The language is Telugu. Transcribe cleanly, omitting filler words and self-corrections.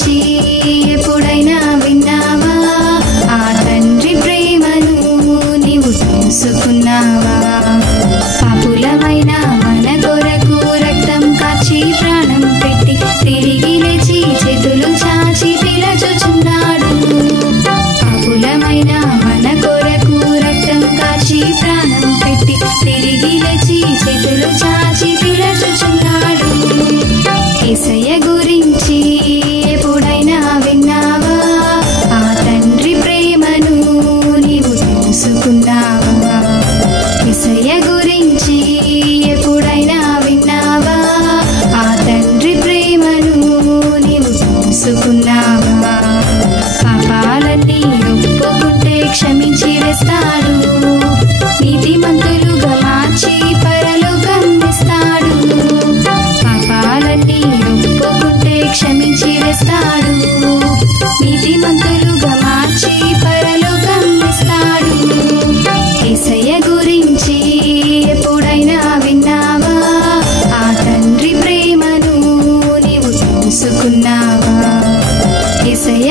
గురించి ఎప్పుడైనా విన్నావా? ఆ తండ్రి ప్రేమను నీవు తెలుసుకున్నావా? పాపులమైన మన కొరకు రక్తం కార్చి ప్రాణం పెట్టి తిరిగి లేచి చేతులు చాచి పిలచుచున్నాడు. పాపులమైన మన కొరకు రక్తం కార్చి ప్రాణం పెట్టి తిరిగి లేచి చేతులు చాచి పిలచుచున్నాడు. యేసయ్య గురించి ఎప్పుడైనా విన్నావా? ఆ తండ్రి ప్రేమను నీవు తెలుసుకున్నావా? యేసయ్య గురించి ఎప్పుడైనా విన్నావా? ఆ తండ్రి ప్రేమను నీవు తెలుసుకున్నావా? పాపాలన్నీ ఒప్పుకుంటే క్షమించి వేస్తాడు. నీతిమంతులుగా మార్చి పరలోకం ఇస్తాడు. పాపాలన్నీ ఒప్పుకుంటే క్షమించి వేస్తాడు. నీతిమంతులుగా మార్చి పరలోకం ఇస్తాడు. యేసయ్య గురించి ఎప్పుడైనా విన్నావా? ఆ తండ్రి ప్రేమను నీవు తెలుసుకున్నావా? యేసయ్య